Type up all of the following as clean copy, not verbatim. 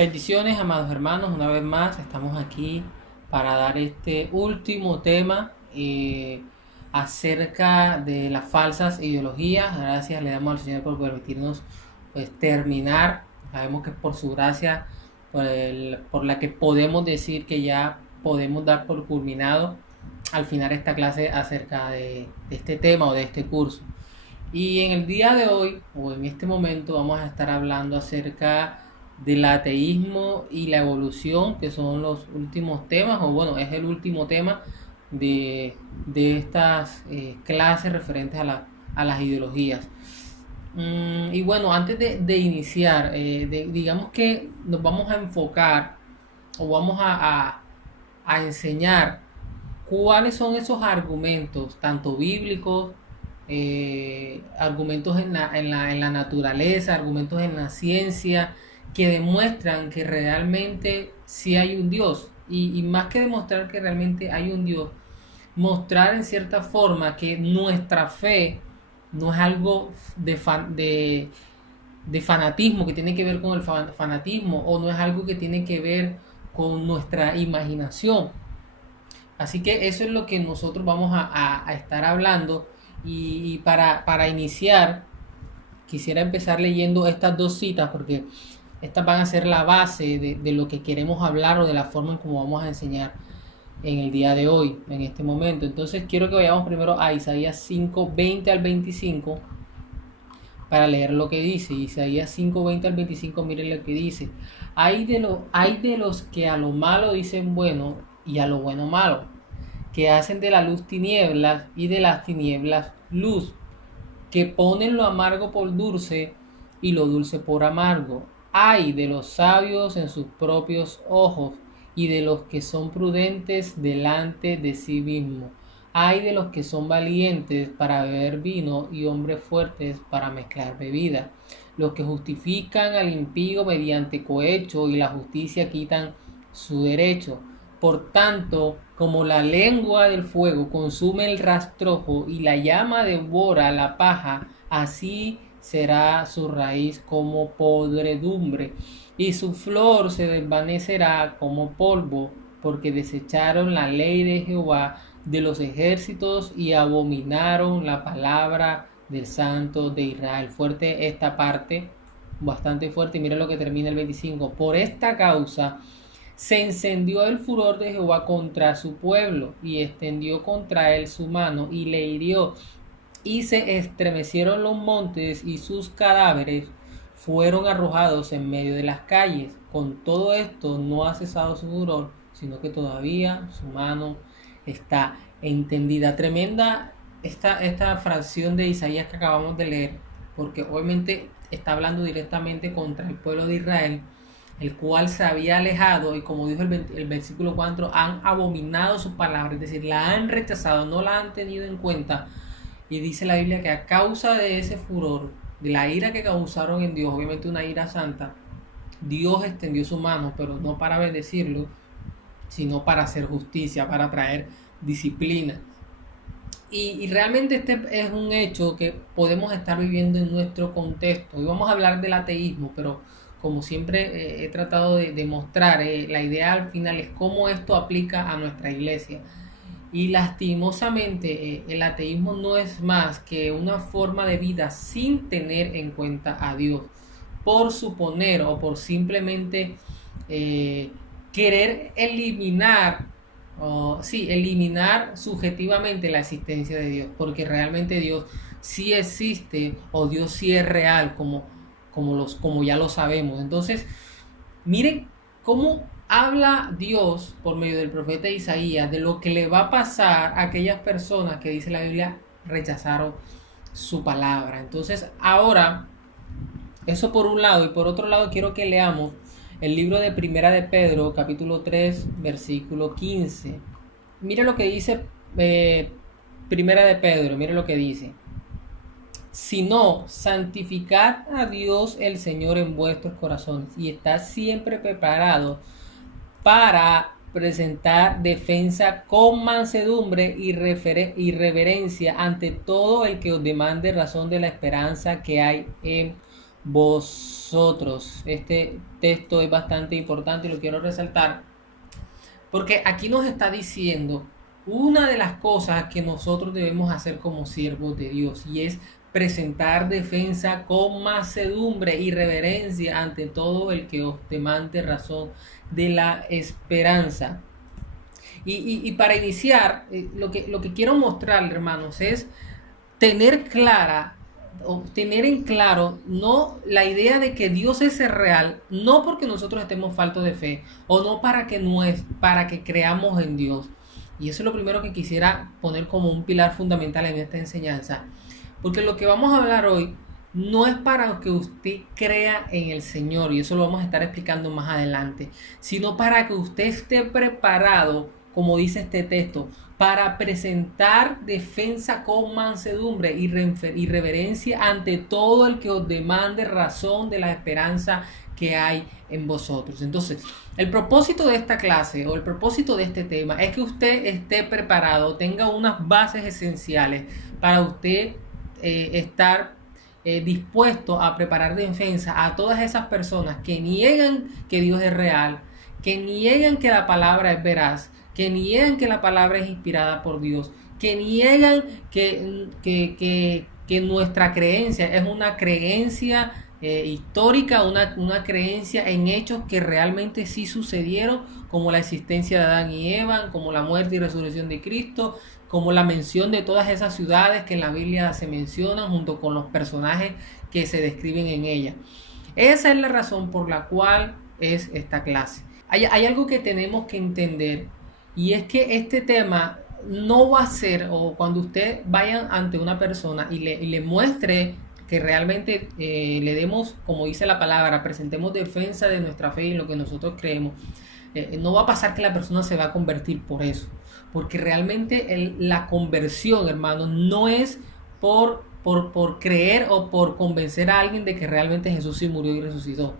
Bendiciones, amados hermanos, una vez más estamos aquí para dar este último tema acerca de las falsas ideologías. Gracias le damos al Señor por permitirnos terminar. Sabemos que es por su gracia por la que podemos decir que ya podemos dar por culminado al final esta clase acerca de este tema o de este curso. Y en el día de hoy, o en este momento, vamos a estar hablando acerca del ateísmo y la evolución, que son los últimos temas, o bueno, es el último tema de estas clases referentes a las ideologías. Y bueno, antes de iniciar, digamos que nos vamos a enfocar o vamos a enseñar cuáles son esos argumentos, tanto bíblicos, argumentos en la naturaleza, argumentos en la ciencia, que demuestran que realmente sí hay un Dios. Y más que demostrar que realmente hay un Dios, mostrar en cierta forma que nuestra fe no es algo de fanatismo, que tiene que ver con el fanatismo, o no es algo que tiene que ver con nuestra imaginación. Así que eso es lo que nosotros vamos a estar hablando. Y para iniciar, quisiera empezar leyendo estas dos citas porque estas van a ser la base de lo que queremos hablar o de la forma en cómo vamos a enseñar en el día de hoy, en este momento. Entonces quiero que vayamos primero a Isaías 5, 20 al 25 para leer lo que dice. Isaías 5, 20 al 25, miren lo que dice. Hay de los que a lo malo dicen bueno y a lo bueno malo, que hacen de la luz tinieblas y de las tinieblas luz, que ponen lo amargo por dulce y lo dulce por amargo. Ay de los sabios en sus propios ojos y de los que son prudentes delante de sí mismos. Ay de los que son valientes para beber vino y hombres fuertes para mezclar bebida. Los que justifican al impío mediante cohecho y la justicia quitan su derecho. Por tanto, como la lengua del fuego consume el rastrojo y la llama devora la paja, así será su raíz como podredumbre, y su flor se desvanecerá como polvo, porque desecharon la ley de Jehová de los ejércitos y abominaron la palabra del Santo de Israel. Fuerte esta parte, bastante fuerte, y mira lo que termina el 25. Por esta causa se encendió el furor de Jehová contra su pueblo, y extendió contra él su mano, y le hirió, y se estremecieron los montes, y sus cadáveres fueron arrojados en medio de las calles. Con todo esto no ha cesado su furor, sino que todavía su mano está entendida. Tremenda esta fracción de Isaías que acabamos de leer, porque obviamente está hablando directamente contra el pueblo de Israel, el cual se había alejado, y como dijo el versículo 4, han abominado su palabra, es decir, la han rechazado, no la han tenido en cuenta. Y dice la Biblia que a causa de ese furor, de la ira que causaron en Dios, obviamente una ira santa, Dios extendió su mano, pero no para bendecirlo, sino para hacer justicia, para traer disciplina. Y realmente este es un hecho que podemos estar viviendo en nuestro contexto. Hoy vamos a hablar del ateísmo, pero como siempre he tratado de mostrar, la idea al final es cómo esto aplica a nuestra iglesia. Y lastimosamente el ateísmo no es más que una forma de vida sin tener en cuenta a Dios, por suponer o por simplemente querer eliminar, eliminar subjetivamente la existencia de Dios, porque realmente Dios sí existe o Dios sí es real, como ya lo sabemos. Entonces, miren cómo habla Dios por medio del profeta Isaías de lo que le va a pasar a aquellas personas que, dice la Biblia, rechazaron su palabra. Entonces, ahora, eso por un lado, y por otro lado quiero que leamos el libro de Primera de Pedro, capítulo 3, versículo 15. Mire lo que dice Primera de Pedro, mire lo que dice. Sino santificad a Dios el Señor en vuestros corazones y estad siempre preparados para presentar defensa con mansedumbre y reverencia ante todo el que os demande razón de la esperanza que hay en vosotros. Este texto es bastante importante y lo quiero resaltar porque aquí nos está diciendo una de las cosas que nosotros debemos hacer como siervos de Dios y es presentar defensa con mansedumbre y reverencia ante todo el que os demande razón de la esperanza. Y para iniciar, lo que quiero mostrarle, hermanos, es tener clara o tener en claro no la idea de que Dios es real, no porque nosotros estemos faltos de fe o no para que no es para que creamos en Dios. Y eso es lo primero que quisiera poner como un pilar fundamental en esta enseñanza, porque lo que vamos a hablar hoy no es para que usted crea en el Señor, y eso lo vamos a estar explicando más adelante, sino para que usted esté preparado, como dice este texto, para presentar defensa con mansedumbre y reverencia ante todo el que os demande razón de la esperanza que hay en vosotros. Entonces, el propósito de esta clase o el propósito de este tema es que usted esté preparado, tenga unas bases esenciales para usted estar dispuesto a preparar defensa a todas esas personas que niegan que Dios es real, que niegan que la palabra es veraz, que niegan que la palabra es inspirada por Dios, que niegan que nuestra creencia es una creencia histórica, una creencia en hechos que realmente sí sucedieron, como la existencia de Adán y Eva, como la muerte y resurrección de Cristo, como la mención de todas esas ciudades que en la Biblia se mencionan junto con los personajes que se describen en ella. Esa es la razón por la cual es esta clase. Hay algo que tenemos que entender y es que este tema no va a ser, o cuando usted vaya ante una persona y le muestre que realmente le demos, como dice la palabra, presentemos defensa de nuestra fe y lo que nosotros creemos, no va a pasar que la persona se va a convertir por eso, porque realmente la conversión, hermano, no es por creer o por convencer a alguien de que realmente Jesús sí murió y resucitó.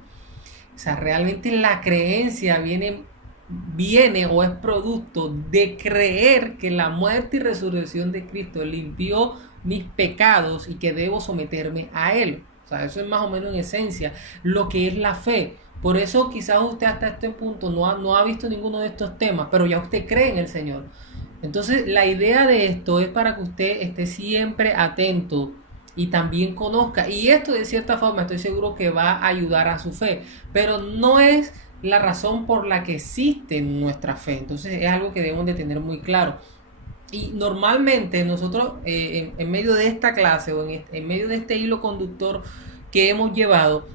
O sea, realmente la creencia viene o es producto de creer que la muerte y resurrección de Cristo limpió mis pecados y que debo someterme a Él. O sea, eso es más o menos en esencia lo que es la fe. Por eso quizás usted hasta este punto no ha visto ninguno de estos temas, pero ya usted cree en el Señor. Entonces la idea de esto es para que usted esté siempre atento y también conozca. Y esto de cierta forma estoy seguro que va a ayudar a su fe. Pero no es la razón por la que existe nuestra fe. Entonces es algo que debemos de tener muy claro. Y normalmente nosotros en medio de esta clase o en medio de este hilo conductor que hemos llevado,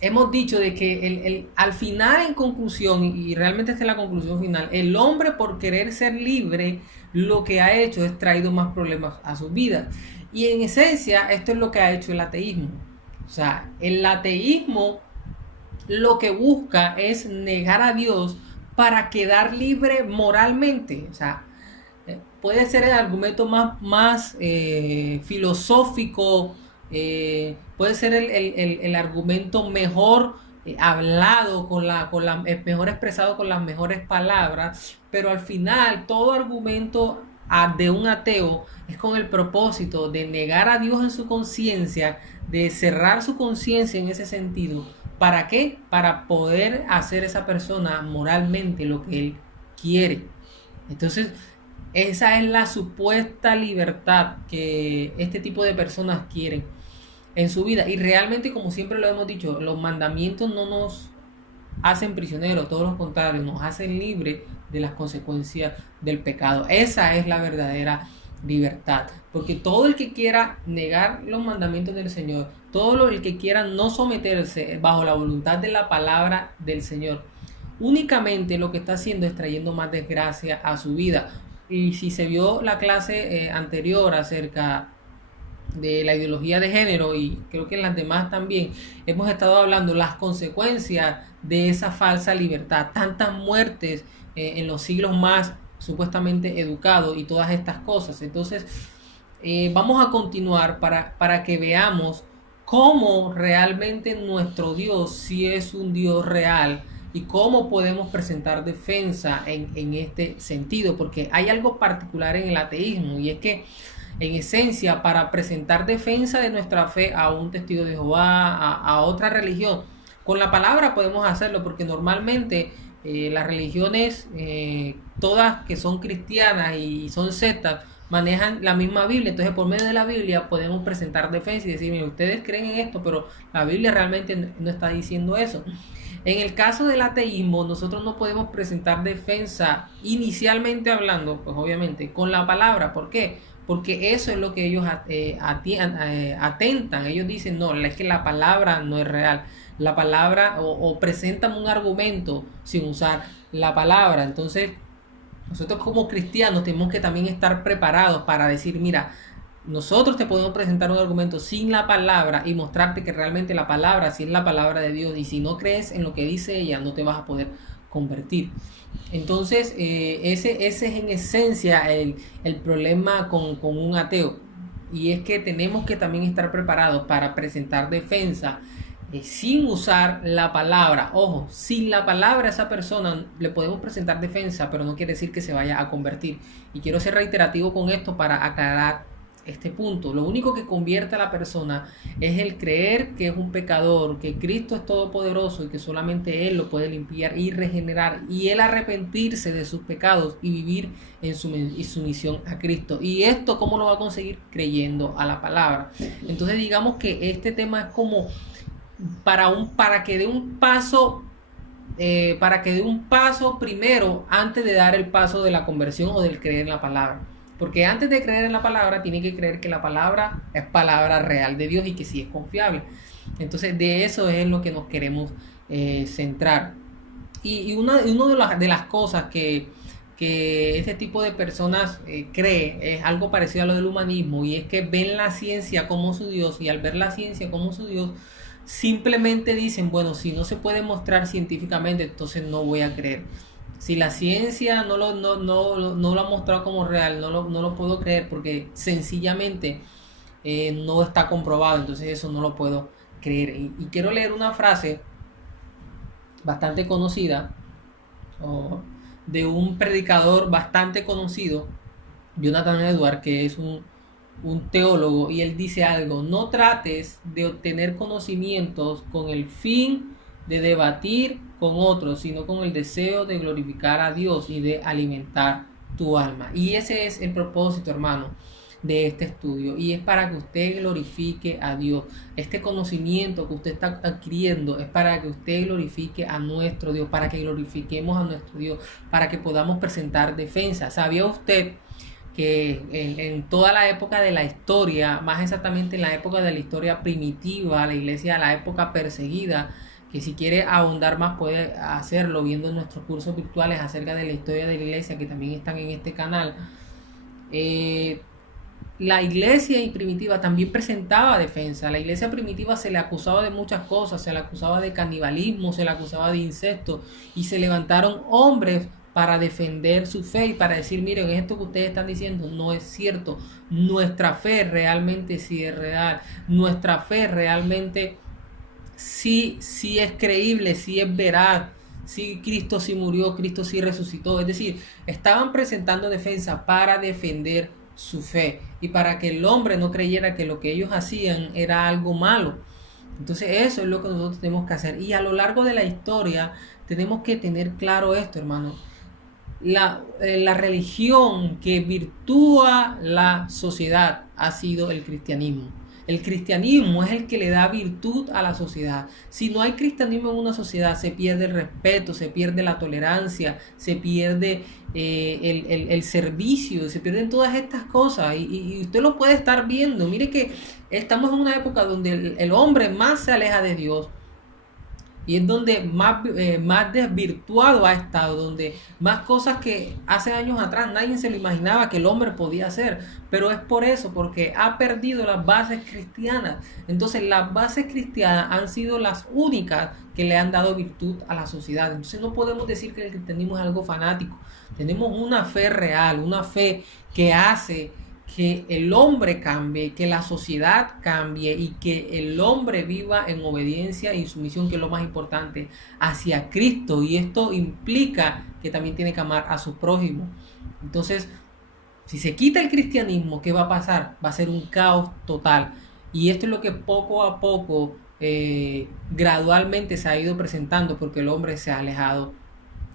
hemos dicho de que al final, en conclusión, y realmente esta es la conclusión final, el hombre por querer ser libre, lo que ha hecho es traído más problemas a su vida. Y en esencia, esto es lo que ha hecho el ateísmo. O sea, el ateísmo lo que busca es negar a Dios para quedar libre moralmente. O sea, puede ser el argumento más filosófico, puede ser el argumento mejor hablado, mejor expresado con las mejores palabras, pero al final todo argumento de un ateo es con el propósito de negar a Dios en su conciencia, de cerrar su conciencia en ese sentido. ¿Para qué? Para poder hacer esa persona moralmente lo que él quiere. Entonces, esa es la supuesta libertad que este tipo de personas quieren en su vida. Y realmente, como siempre lo hemos dicho, los mandamientos no nos hacen prisioneros, todo lo contrario, nos hacen libres de las consecuencias del pecado. Esa es la verdadera libertad. Porque todo el que quiera negar los mandamientos del Señor, todo el que quiera no someterse bajo la voluntad de la palabra del Señor, únicamente lo que está haciendo es trayendo más desgracia a su vida. Y si se vio la clase anterior acerca de la ideología de género, y creo que en las demás también hemos estado hablando las consecuencias de esa falsa libertad, tantas muertes en los siglos más supuestamente educados y todas estas cosas. Entonces vamos a continuar para que veamos cómo realmente nuestro Dios sí es un Dios real y cómo podemos presentar defensa en este sentido, porque hay algo particular en el ateísmo, y es que en esencia, para presentar defensa de nuestra fe a un testigo de Jehová, a otra religión. Con la palabra podemos hacerlo porque normalmente las religiones, todas que son cristianas y son sectas, manejan la misma Biblia. Entonces, por medio de la Biblia podemos presentar defensa y decir, mire, ustedes creen en esto, pero la Biblia realmente no está diciendo eso. En el caso del ateísmo, nosotros no podemos presentar defensa inicialmente hablando, pues obviamente, con la palabra. ¿Por qué? Porque eso es lo que ellos atentan. Ellos dicen, no, es que la palabra no es real. La palabra, o presentan un argumento sin usar la palabra. Entonces, nosotros como cristianos tenemos que también estar preparados para decir, mira, nosotros te podemos presentar un argumento sin la palabra y mostrarte que realmente la palabra sí es la palabra de Dios, y si no crees en lo que dice ella no te vas a poder convertir. Entonces ese es en esencia el problema con un ateo, y es que tenemos que también estar preparados para presentar defensa sin usar la palabra. Ojo, sin la palabra a esa persona le podemos presentar defensa, pero no quiere decir que se vaya a convertir. Y quiero ser reiterativo con esto para aclarar este punto. Lo único que convierte a la persona es el creer que es un pecador, que Cristo es todopoderoso y que solamente Él lo puede limpiar y regenerar, y el arrepentirse de sus pecados y vivir en sumisión a Cristo. ¿Y esto cómo lo va a conseguir? Creyendo a la palabra. Entonces digamos que este tema es como para que dé un paso primero antes de dar el paso de la conversión o del creer en la palabra. Porque antes de creer en la palabra, tiene que creer que la palabra es palabra real de Dios y que sí es confiable. Entonces, de eso es en lo que nos queremos centrar. Y una de las cosas que este tipo de personas cree es algo parecido a lo del humanismo, y es que ven la ciencia como su Dios, y al ver la ciencia como su Dios, simplemente dicen, bueno, si no se puede mostrar científicamente, entonces no voy a creer. Si la ciencia no lo ha mostrado como real, no lo puedo creer porque sencillamente no está comprobado, entonces eso no lo puedo creer. Y quiero leer una frase bastante conocida, de un predicador bastante conocido, Jonathan Edwards, que es un teólogo, y él dice algo: no trates de obtener conocimientos con el fin de debatir con otros, sino con el deseo de glorificar a Dios y de alimentar tu alma. Y ese es el propósito, hermano, de este estudio, y es para que usted glorifique a Dios. Este conocimiento que usted está adquiriendo es para que usted glorifique a nuestro Dios, para que glorifiquemos a nuestro Dios, para que podamos presentar defensa. ¿Sabía usted que en toda la época de la historia, más exactamente en la época de la historia primitiva, la iglesia, la época perseguida, que si quiere ahondar más puede hacerlo viendo nuestros cursos virtuales acerca de la historia de la iglesia, que también están en este canal? La iglesia primitiva también presentaba defensa. La iglesia primitiva se le acusaba de muchas cosas, se le acusaba de canibalismo, se le acusaba de incesto, y se levantaron hombres para defender su fe y para decir, miren, esto que ustedes están diciendo no es cierto. Nuestra fe realmente sí es real. Nuestra fe realmente sí es creíble, sí es veraz. Sí, Cristo sí murió, Cristo sí resucitó. Es decir, estaban presentando defensa para defender su fe y para que el hombre no creyera que lo que ellos hacían era algo malo. Entonces eso es lo que nosotros tenemos que hacer, y a lo largo de la historia tenemos que tener claro esto, hermano. La religión que virtúa la sociedad ha sido el cristianismo. El cristianismo es el que le da virtud a la sociedad. Si no hay cristianismo en una sociedad, se pierde el respeto, se pierde la tolerancia, se pierde el servicio, se pierden todas estas cosas. Y usted lo puede estar viendo. Mire que estamos en una época donde el hombre más se aleja de Dios, y es donde más desvirtuado ha estado, donde más cosas que hace años atrás nadie se lo imaginaba que el hombre podía hacer. Pero es por eso, porque ha perdido las bases cristianas. Entonces las bases cristianas han sido las únicas que le han dado virtud a la sociedad. Entonces no podemos decir que el cristianismo es algo fanático. Tenemos una fe real, una fe que hace que el hombre cambie, que la sociedad cambie, y que el hombre viva en obediencia y sumisión, que es lo más importante, hacia Cristo. Y esto implica que también tiene que amar a su prójimo. Entonces, Si se quita el cristianismo, ¿qué va a pasar? Va a ser un caos total. Y esto es lo que poco a poco, gradualmente se ha ido presentando porque el hombre se ha alejado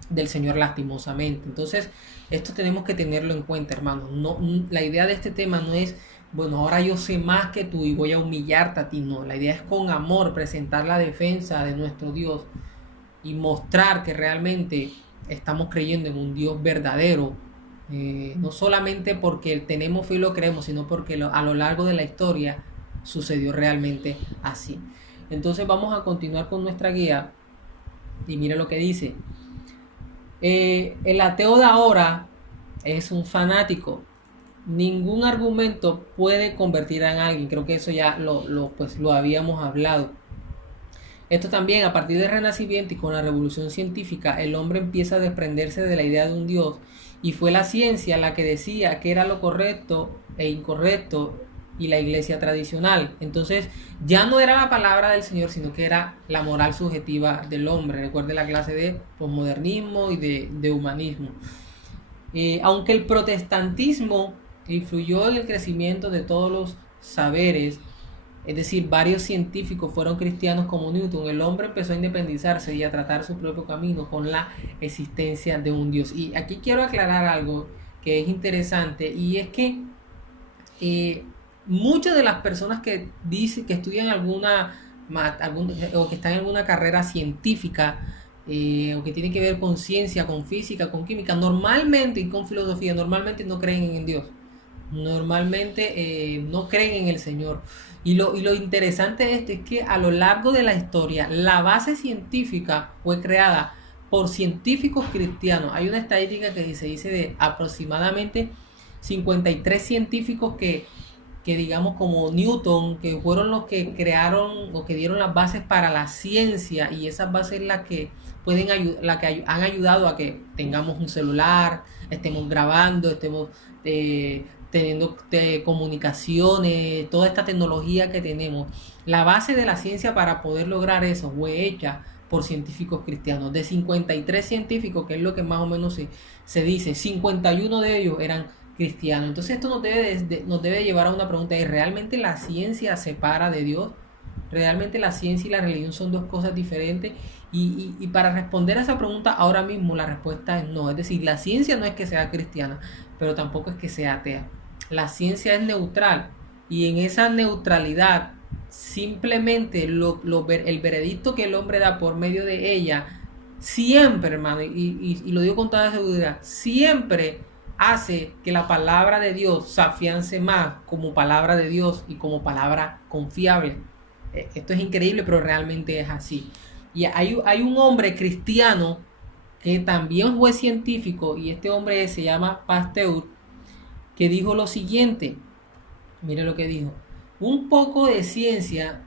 del Señor lastimosamente. Entonces, esto tenemos que tenerlo en cuenta, hermanos. No, la idea de este tema no es, bueno, ahora yo sé más que tú y voy a humillarte a ti. No, la idea es con amor presentar la defensa de nuestro Dios y mostrar que realmente estamos creyendo en un Dios verdadero. No solamente porque tenemos fe y lo creemos, sino porque a lo largo de la historia sucedió realmente así. Entonces vamos a continuar con nuestra guía y mire lo que dice. El ateo de ahora es un fanático. Ningún argumento puede convertir a alguien. Creo que eso ya pues, lo habíamos hablado. Esto también, a partir del Renacimiento y con la revolución científica, el hombre empieza a desprenderse de la idea de un Dios y fue la ciencia la que decía que era lo correcto e incorrecto y la iglesia tradicional. Entonces ya no era la palabra del Señor, sino que era la moral subjetiva del hombre. Recuerde la clase de posmodernismo y de humanismo. Aunque el protestantismo influyó en el crecimiento de todos los saberes, es decir, varios científicos fueron cristianos como Newton, el hombre empezó a independizarse y a tratar su propio camino con la existencia de un Dios. Y aquí quiero aclarar algo que es interesante, y es que muchas de las personas que dicen que estudian o que están en alguna carrera científica, o que tienen que ver con ciencia, con física, con química, normalmente, y con filosofía, normalmente no creen en Dios. Normalmente no creen en el Señor. Y lo interesante de esto es que a lo largo de la historia, la base científica fue creada por científicos cristianos. Hay una estadística que se dice de aproximadamente 53 científicos que digamos como Newton, que fueron los que crearon o que dieron las bases para la ciencia, y esas bases las que han ayudado a que tengamos un celular, estemos grabando, estemos teniendo comunicaciones, toda esta tecnología que tenemos. La base de la ciencia para poder lograr eso fue hecha por científicos cristianos. De 53 científicos, que es lo que más o menos se dice, 51 de ellos eran cristianos. Entonces esto nos debe llevar a una pregunta: ¿es realmente la ciencia separa de Dios? ¿Realmente la ciencia y la religión son dos cosas diferentes? Y para responder a esa pregunta ahora mismo la respuesta es no. Es decir, la ciencia no es que sea cristiana, pero tampoco es que sea atea. La ciencia es neutral, y en esa neutralidad simplemente el veredicto que el hombre da por medio de ella siempre, hermano, y lo digo con toda seguridad, siempre hace que la palabra de Dios se afiance más como palabra de Dios y como palabra confiable. Esto es increíble, pero realmente es así. Y hay un hombre cristiano que también fue científico, y este hombre se llama Pasteur, que dijo lo siguiente. Mire lo que dijo: un poco de ciencia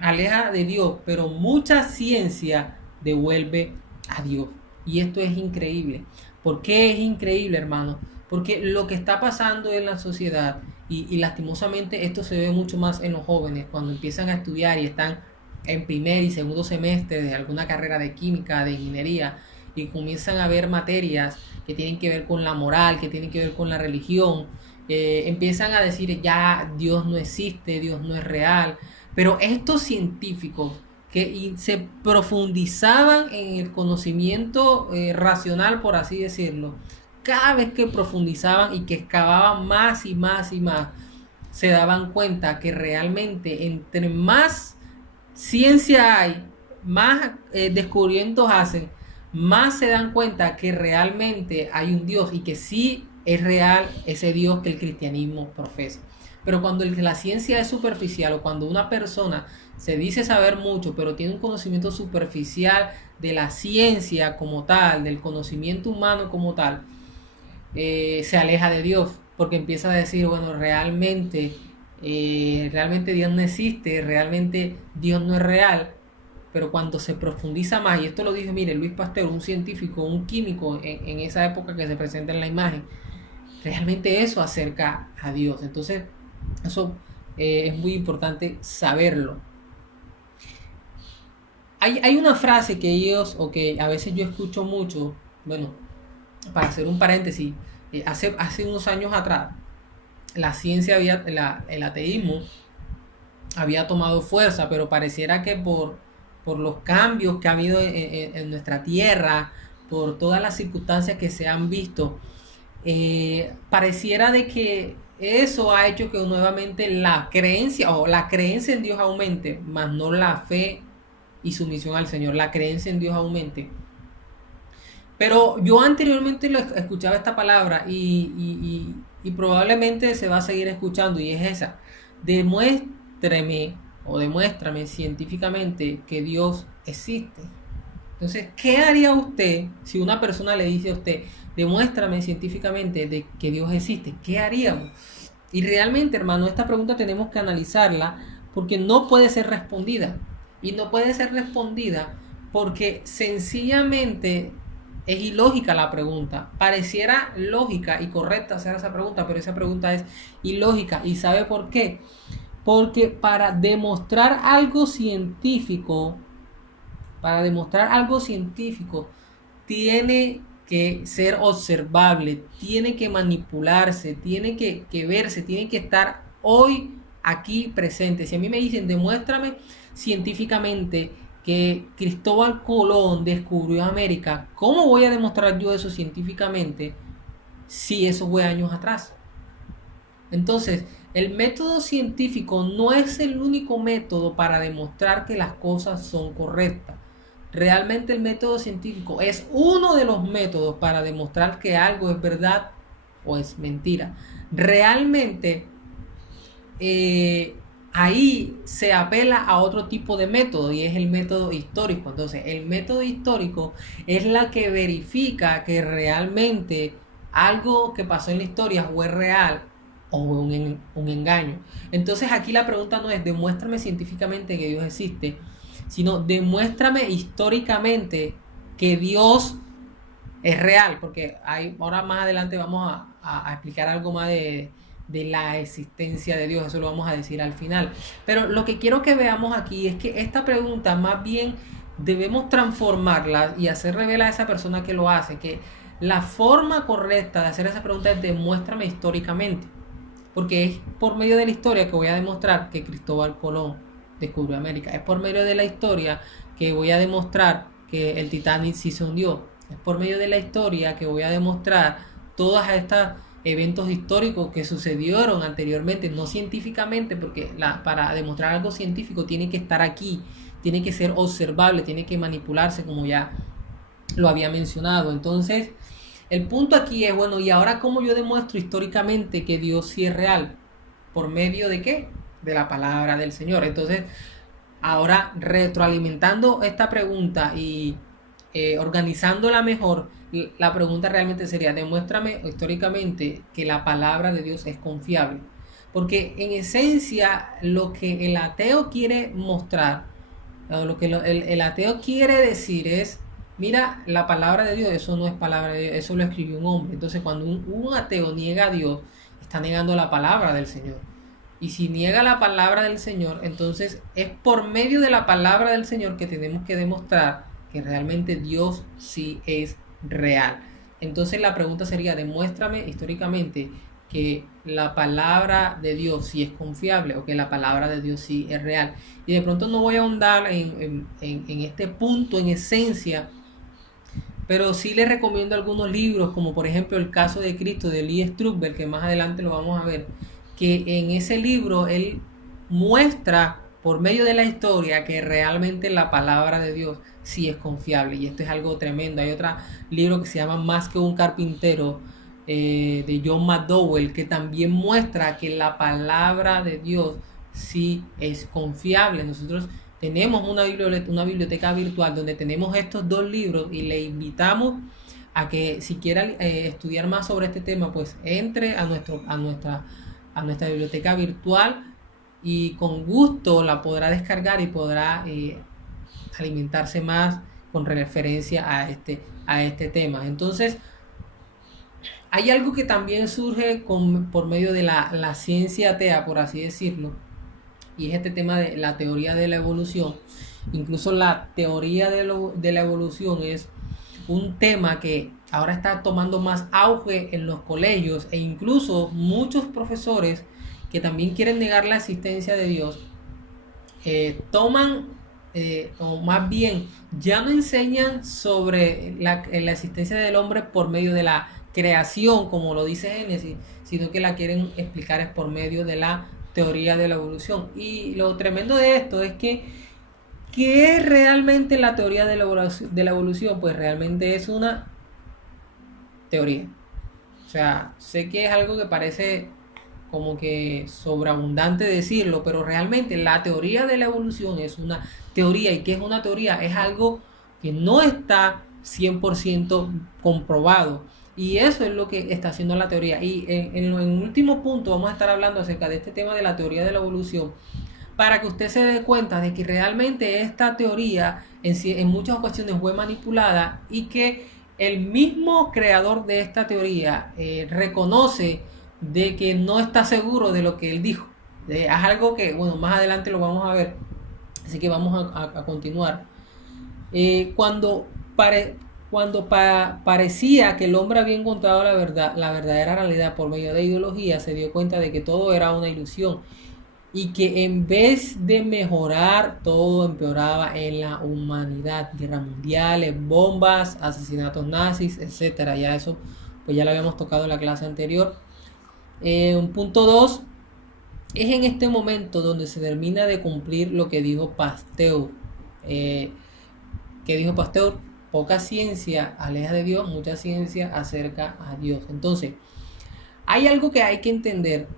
aleja de Dios, pero mucha ciencia devuelve a Dios. Y esto es increíble. ¿Por qué es increíble, hermano? Porque lo que está pasando en la sociedad, y lastimosamente esto se ve mucho más en los jóvenes, cuando empiezan a estudiar y están en primer y segundo semestre de alguna carrera de química, de ingeniería, y comienzan a ver materias que tienen que ver con la moral, que tienen que ver con la religión, empiezan a decir ya Dios no existe, Dios no es real. Pero estos científicos que se profundizaban en el conocimiento racional, por así decirlo, cada vez que profundizaban y que excavaban más y más y más, se daban cuenta que realmente entre más ciencia hay, más descubrimientos hacen, más se dan cuenta que realmente hay un Dios y que sí es real ese Dios que el cristianismo profesa. Pero cuando la ciencia es superficial, o cuando una persona se dice saber mucho, pero tiene un conocimiento superficial de la ciencia como tal, del conocimiento humano como tal, se aleja de Dios, porque empieza a decir, bueno, realmente Dios no existe, realmente Dios no es real. Pero cuando se profundiza más, y esto lo dijo, mire, Luis Pasteur, un científico, un químico en esa época que se presenta en la imagen, realmente eso acerca a Dios. Entonces, eso es muy importante saberlo. Hay una frase que ellos, o que a veces yo escucho mucho, bueno, para hacer un paréntesis, hace unos años atrás, el ateísmo había tomado fuerza, pero pareciera que por los cambios que ha habido en nuestra tierra, por todas las circunstancias que se han visto, pareciera de que eso ha hecho que nuevamente la creencia en Dios aumente, más no la fe y sumisión al Señor, la creencia en Dios aumente. Pero yo anteriormente escuchaba esta palabra y probablemente se va a seguir escuchando, y es esa: demuéstreme o demuéstrame científicamente que Dios existe. Entonces, ¿qué haría usted si una persona le dice a usted, demuéstrame científicamente de que Dios existe? ¿Qué haríamos? Y realmente, hermano, esta pregunta tenemos que analizarla porque no puede ser respondida. Y no puede ser respondida porque sencillamente es ilógica la pregunta. Pareciera lógica y correcta hacer esa pregunta, pero esa pregunta es ilógica. ¿Y sabe por qué? Porque para demostrar algo científico, tiene que ser observable, tiene que manipularse, tiene que verse, tiene que estar hoy aquí presente. Si a mí me dicen, demuéstrame científicamente que Cristóbal Colón descubrió América, ¿cómo voy a demostrar yo eso científicamente si eso fue años atrás? Entonces, el método científico no es el único método para demostrar que las cosas son correctas. Realmente el método científico es uno de los métodos para demostrar que algo es verdad o es mentira. Realmente ahí se apela a otro tipo de método, y es el método histórico. Entonces, el método histórico es la que verifica que realmente algo que pasó en la historia fue real o un engaño. Entonces, aquí la pregunta no es demuéstrame científicamente que Dios existe, sino demuéstrame históricamente que Dios es real, porque ahora más adelante vamos a explicar algo más de la existencia de Dios, eso lo vamos a decir al final. Pero lo que quiero que veamos aquí es que esta pregunta más bien debemos transformarla y hacerle ver a esa persona que lo hace, que la forma correcta de hacer esa pregunta es demuéstrame históricamente, porque es por medio de la historia que voy a demostrar que Cristóbal Colón descubrió América, es por medio de la historia que voy a demostrar que el Titanic sí se hundió, es por medio de la historia que voy a demostrar todas estas eventos históricos que sucedieron anteriormente, no científicamente, porque para demostrar algo científico tiene que estar aquí, tiene que ser observable, tiene que manipularse, como ya lo había mencionado. Entonces, el punto aquí es, bueno, ¿y ahora cómo yo demuestro históricamente que Dios sí es real? ¿Por medio de qué? De la palabra del Señor. Entonces, ahora retroalimentando esta pregunta y organizándola mejor, la pregunta realmente sería, demuéstrame históricamente que la palabra de Dios es confiable. Porque en esencia lo que el ateo quiere mostrar, o lo que el ateo quiere decir es, mira, la palabra de Dios, eso no es palabra de Dios, eso lo escribió un hombre. Entonces cuando un ateo niega a Dios, está negando la palabra del Señor. Y si niega la palabra del Señor, entonces es por medio de la palabra del Señor que tenemos que demostrar que realmente Dios sí es real. Entonces la pregunta sería, demuéstrame históricamente que la palabra de Dios sí es confiable, o que la palabra de Dios sí es real. Y de pronto no voy a ahondar en este punto en esencia, pero sí les recomiendo algunos libros, como por ejemplo El caso de Cristo de Lee Strasberg, que más adelante lo vamos a ver, que en ese libro él muestra por medio de la historia que realmente la palabra de Dios sí es confiable, y esto es algo tremendo. Hay otro libro que se llama Más que un carpintero, de John McDowell, que también muestra que la palabra de Dios sí es confiable. Nosotros tenemos una biblioteca virtual donde tenemos estos dos libros, y le invitamos a que si quiera estudiar más sobre este tema, pues entre a nuestra biblioteca virtual, y con gusto la podrá descargar y podrá alimentarse más con referencia a este tema. Entonces, hay algo que también surge por medio de la ciencia atea, por así decirlo, y es este tema de la teoría de la evolución. Incluso la teoría de la evolución es un tema que ahora está tomando más auge en los colegios e incluso muchos profesores que también quieren negar la existencia de Dios, toman, o más bien, ya no enseñan sobre la existencia del hombre por medio de la creación, como lo dice Génesis, sino que la quieren explicar es por medio de la teoría de la evolución. Y lo tremendo de esto es que, ¿qué es realmente la teoría de la evolución? Pues realmente es una teoría. O sea, sé que es algo que parece como que sobreabundante decirlo, pero realmente la teoría de la evolución es una teoría. ¿Y qué es una teoría? Es algo que no está 100% comprobado. Y eso es lo que está haciendo la teoría. Y en un último punto vamos a estar hablando acerca de este tema de la teoría de la evolución, para que usted se dé cuenta de que realmente esta teoría en muchas ocasiones fue manipulada y que el mismo creador de esta teoría reconoce de que no está seguro de lo que él dijo. Es algo que, bueno, más adelante lo vamos a ver, así que vamos a continuar. Cuando parecía que el hombre había encontrado la verdad, la verdadera realidad por medio de ideología, se dio cuenta de que todo era una ilusión y que en vez de mejorar, todo empeoraba en la humanidad. Guerras mundiales, bombas, asesinatos nazis, etcétera. Ya eso, pues ya lo habíamos tocado en la clase anterior. Un punto 2 es en este momento donde se termina de cumplir lo que dijo Pasteur. ¿Qué dijo Pasteur? Poca ciencia aleja de Dios, mucha ciencia acerca a Dios. Entonces, hay algo que hay que entender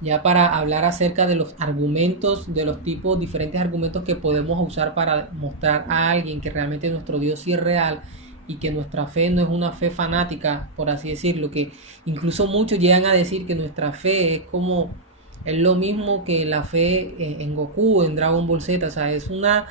ya para hablar acerca de los argumentos, de los tipos, diferentes argumentos que podemos usar para mostrar a alguien que realmente nuestro Dios sí es real y que nuestra fe no es una fe fanática, por así decirlo, que incluso muchos llegan a decir que nuestra fe es lo mismo que la fe en Goku, en Dragon Ball Z, o sea, es una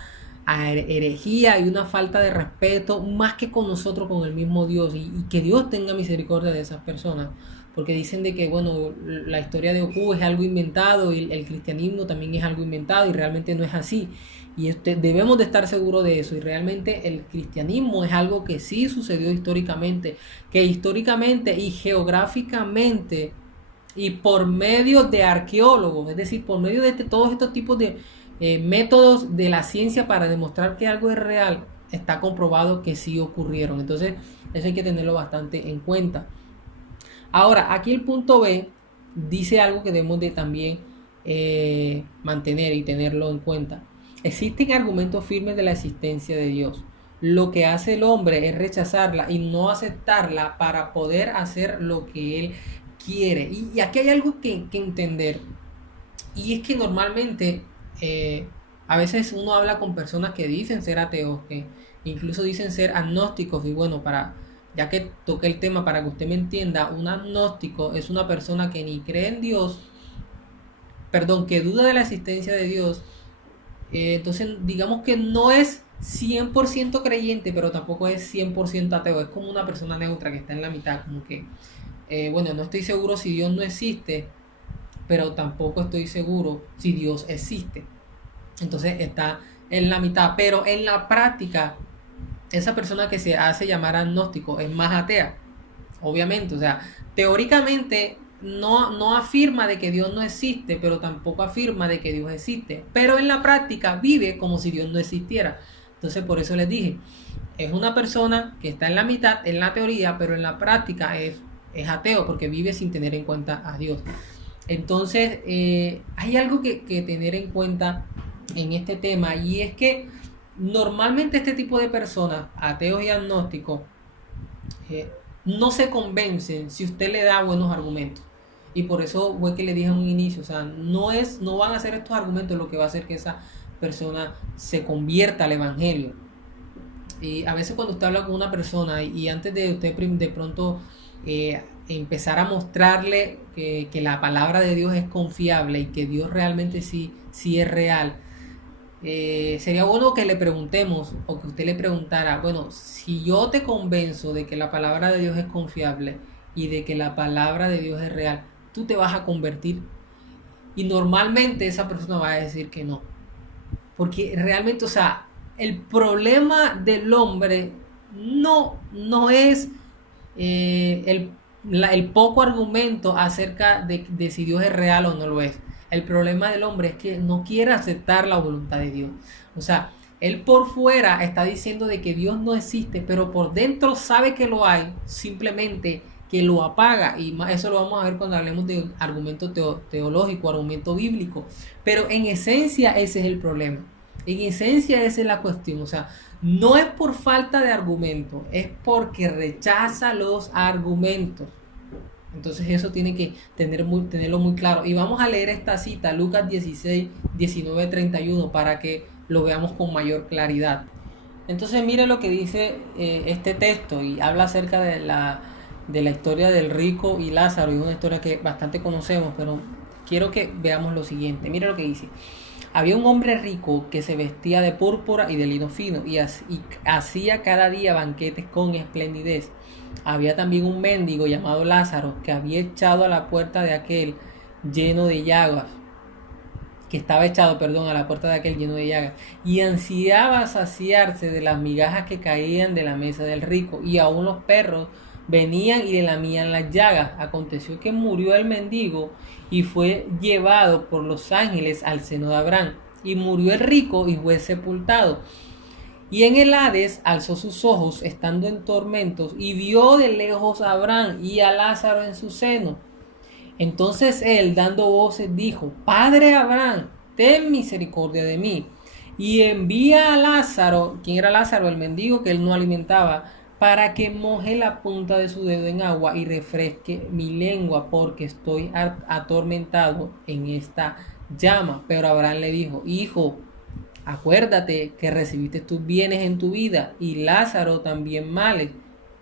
herejía y una falta de respeto más que con nosotros, con el mismo Dios, y que Dios tenga misericordia de esas personas, porque dicen de que, bueno, la historia de Goku es algo inventado y el cristianismo también es algo inventado y realmente no es así. Y debemos de estar seguros de eso. Y realmente el cristianismo es algo que sí sucedió históricamente, que históricamente y geográficamente y por medio de arqueólogos, es decir, por medio de todos estos tipos de métodos de la ciencia para demostrar que algo es real, está comprobado que sí ocurrieron. Entonces, eso hay que tenerlo bastante en cuenta. Ahora, aquí el punto B dice algo que debemos de también mantener y tenerlo en cuenta. Existen argumentos firmes de la existencia de Dios. Lo que hace el hombre es rechazarla y no aceptarla para poder hacer lo que él quiere. Y aquí hay algo que entender. Y es que normalmente a veces uno habla con personas que dicen ser ateos, que incluso dicen ser agnósticos. Y bueno, ya que toqué el tema para que usted me entienda, un agnóstico es una persona que ni cree en Dios, perdón, que duda de la existencia de Dios. Entonces, digamos que no es 100% creyente, pero tampoco es 100% ateo. Es como una persona neutra que está en la mitad, como que, bueno, no estoy seguro si Dios no existe, pero tampoco estoy seguro si Dios existe. Entonces está en la mitad, pero en la práctica esa persona que se hace llamar agnóstico es más atea, obviamente. O sea, teóricamente no afirma de que Dios no existe, pero tampoco afirma de que Dios existe, pero en la práctica vive como si Dios no existiera. Entonces, por eso les dije, es una persona que está en la mitad en la teoría, pero en la práctica es ateo, porque vive sin tener en cuenta a Dios. Entonces, hay algo que tener en cuenta en este tema, y es que normalmente este tipo de personas, ateos y agnósticos, no se convencen si usted le da buenos argumentos. Y por eso fue que le dije en un inicio, o sea, no van a ser estos argumentos lo que va a hacer que esa persona se convierta al evangelio. Y a veces cuando usted habla con una persona y antes de usted de pronto empezar a mostrarle que la palabra de Dios es confiable y que Dios realmente sí es real, sería bueno que le preguntemos, o que usted le preguntara, bueno, si yo te convenzo de que la palabra de Dios es confiable y de que la palabra de Dios es real, ¿tú te vas a convertir? Y normalmente esa persona va a decir que no, porque realmente, o sea, el problema del hombre no es el poco argumento acerca de si Dios es real o no lo es. El problema del hombre es que no quiere aceptar la voluntad de Dios. O sea, él por fuera está diciendo de que Dios no existe, pero por dentro sabe que lo hay, simplemente que lo apaga. Y eso lo vamos a ver cuando hablemos de argumento teológico, argumento bíblico. Pero en esencia ese es el problema. En esencia esa es la cuestión. O sea, no es por falta de argumento, es porque rechaza los argumentos. Entonces eso tiene que tenerlo muy claro. Y vamos a leer esta cita, Lucas 16, 19, 31, para que lo veamos con mayor claridad. Entonces mire lo que dice este texto y habla acerca de la historia del rico y Lázaro. Y es una historia que bastante conocemos, pero quiero que veamos lo siguiente. Mire lo que dice. Había un hombre rico que se vestía de púrpura y de lino fino y hacía cada día banquetes con esplendidez. Había también un mendigo llamado Lázaro que había echado a la puerta de aquel lleno de llagas, que estaba echado, perdón, a la puerta de aquel lleno de llagas, y ansiaba saciarse de las migajas que caían de la mesa del rico, y aún los perros venían y le lamían las llagas. Aconteció que murió el mendigo y fue llevado por los ángeles al seno de Abraham. Y murió el rico y fue sepultado. Y en el Hades alzó sus ojos, estando en tormentos, y vio de lejos a Abraham y a Lázaro en su seno. Entonces él, dando voces, dijo: Padre Abraham, ten misericordia de mí, y envía a Lázaro. ¿Quién era Lázaro? El mendigo que él no alimentaba, para que moje la punta de su dedo en agua y refresque mi lengua, porque estoy atormentado en esta llama. Pero Abraham le dijo: Hijo, acuérdate que recibiste tus bienes en tu vida, y Lázaro también males,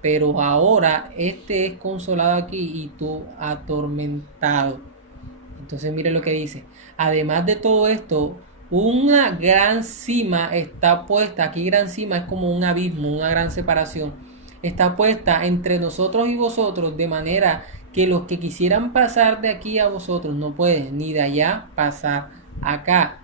pero ahora este es consolado aquí y tú atormentado. Entonces mire lo que dice. Además de todo esto, una gran cima está puesta. Aquí gran cima es como un abismo, una gran separación. Está puesta entre nosotros y vosotros, de manera que los que quisieran pasar de aquí a vosotros no pueden, ni de allá pasar acá.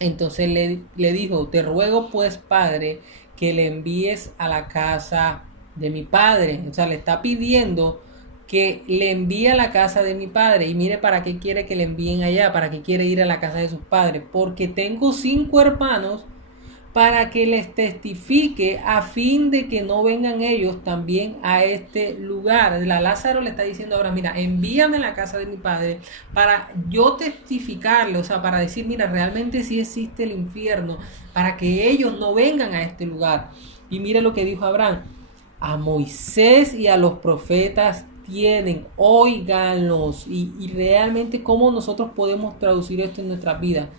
Entonces le dijo: Te ruego pues, Padre, que le envíes a la casa de mi padre. O sea, le está pidiendo que le envíe a la casa de mi padre. Y mire para qué quiere que le envíen allá, para qué quiere ir a la casa de sus padres. Porque tengo 5 hermanos, para que les testifique, a fin de que no vengan ellos también a este lugar. Lázaro le está diciendo ahora: mira, envíame a la casa de mi padre para yo testificarle, o sea, para decir: mira, realmente sí existe el infierno, para que ellos no vengan a este lugar. Y mire lo que dijo Abraham: a Moisés y a los profetas tienen, óiganlos. Y realmente, ¿cómo nosotros podemos traducir esto en nuestra vida?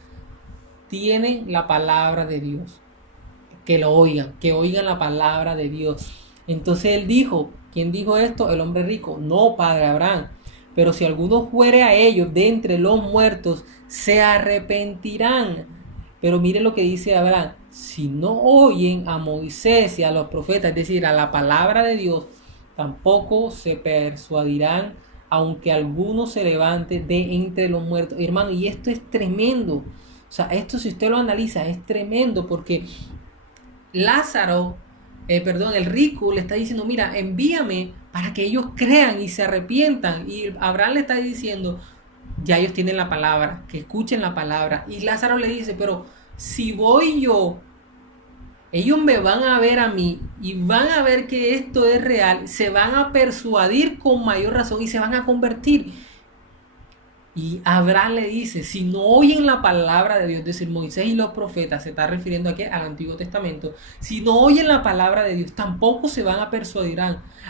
Tienen la palabra de Dios. Que oigan la palabra de Dios. Entonces él dijo: ¿quién dijo esto? El hombre rico. No, padre Abraham. Pero si alguno fuere a ellos de entre los muertos, se arrepentirán. Pero mire lo que dice Abraham: si no oyen a Moisés y a los profetas, es decir, a la palabra de Dios, tampoco se persuadirán, aunque alguno se levante de entre los muertos. Hermano, y esto es tremendo. O sea, esto, si usted lo analiza, es tremendo, porque el rico le está diciendo: mira, envíame para que ellos crean y se arrepientan. Y Abraham le está diciendo: ya ellos tienen la palabra, que escuchen la palabra. Y Lázaro le dice: pero si voy yo, ellos me van a ver a mí y van a ver que esto es real, se van a persuadir con mayor razón y se van a convertir. Y Abraham le dice: si no oyen la palabra de Dios, es decir, Moisés y los profetas, se está refiriendo aquí al Antiguo Testamento, si no oyen la palabra de Dios, tampoco se van a persuadir,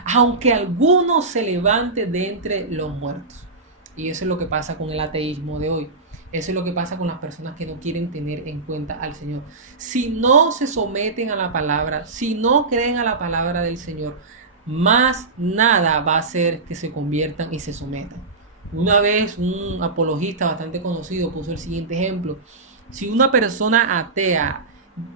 aunque alguno se levante de entre los muertos. Y eso es lo que pasa con el ateísmo de hoy. Eso es lo que pasa con las personas que no quieren tener en cuenta al Señor. Si no se someten a la palabra, si no creen a la palabra del Señor, más nada va a hacer que se conviertan y se sometan. Una vez un apologista bastante conocido puso el siguiente ejemplo: si una persona atea,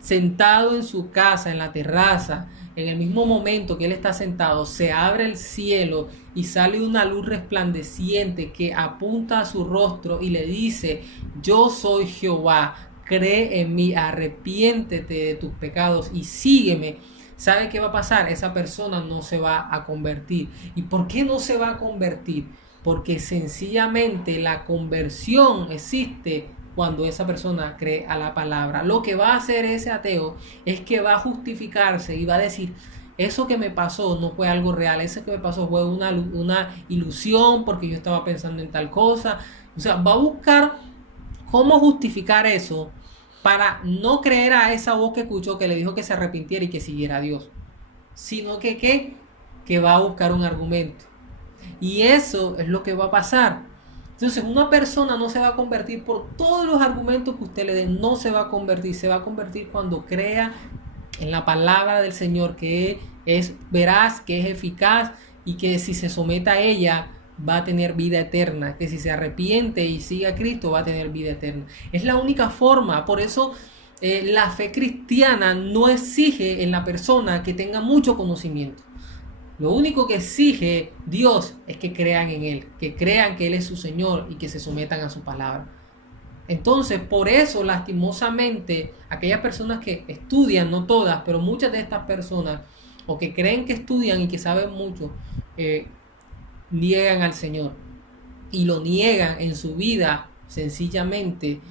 sentado en su casa, en la terraza, en el mismo momento que él está sentado, se abre el cielo y sale una luz resplandeciente que apunta a su rostro y le dice: yo soy Jehová, cree en mí, arrepiéntete de tus pecados y sígueme, ¿sabe qué va a pasar? Esa persona no se va a convertir. ¿Y por qué no se va a convertir? Porque sencillamente la conversión existe cuando esa persona cree a la palabra. Lo que va a hacer ese ateo es que va a justificarse y va a decir, eso que me pasó no fue algo real, eso que me pasó fue una ilusión porque yo estaba pensando en tal cosa. O sea, va a buscar cómo justificar eso para no creer a esa voz que escuchó que le dijo que se arrepintiera y que siguiera a Dios, sino que va a buscar un argumento. Y eso es lo que va a pasar. Entonces, una persona no se va a convertir por todos los argumentos que usted le dé, no se va a convertir, se va a convertir cuando crea en la palabra del Señor, que es veraz, que es eficaz y que si se someta a ella va a tener vida eterna, que si se arrepiente y sigue a Cristo va a tener vida eterna. Es la única forma. Por eso la fe cristiana no exige en la persona que tenga mucho conocimiento. Lo único que exige Dios es que crean en Él, que crean que Él es su Señor y que se sometan a su palabra. Entonces, por eso, lastimosamente, aquellas personas que estudian, no todas, pero muchas de estas personas, o que creen que estudian y que saben mucho, niegan al Señor. Y lo niegan en su vida sencillamente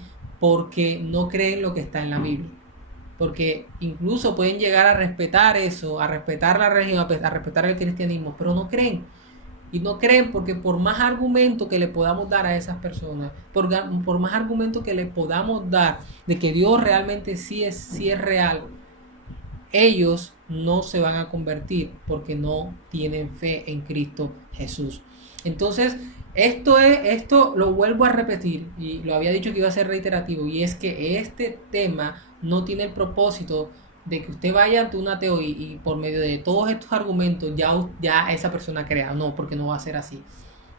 porque no creen lo que está en la Biblia. Porque incluso pueden llegar a respetar eso, a respetar la religión, a respetar el cristianismo, pero no creen. Y no creen porque por más argumento que le podamos dar a esas personas, por más argumento que le podamos dar de que Dios realmente sí es real, ellos no se van a convertir porque no tienen fe en Cristo Jesús. Entonces, esto lo vuelvo a repetir y lo había dicho que iba a ser reiterativo, y es que este tema no tiene el propósito de que usted vaya ante un ateo y por medio de todos estos argumentos ya esa persona crea. No, porque no va a ser así.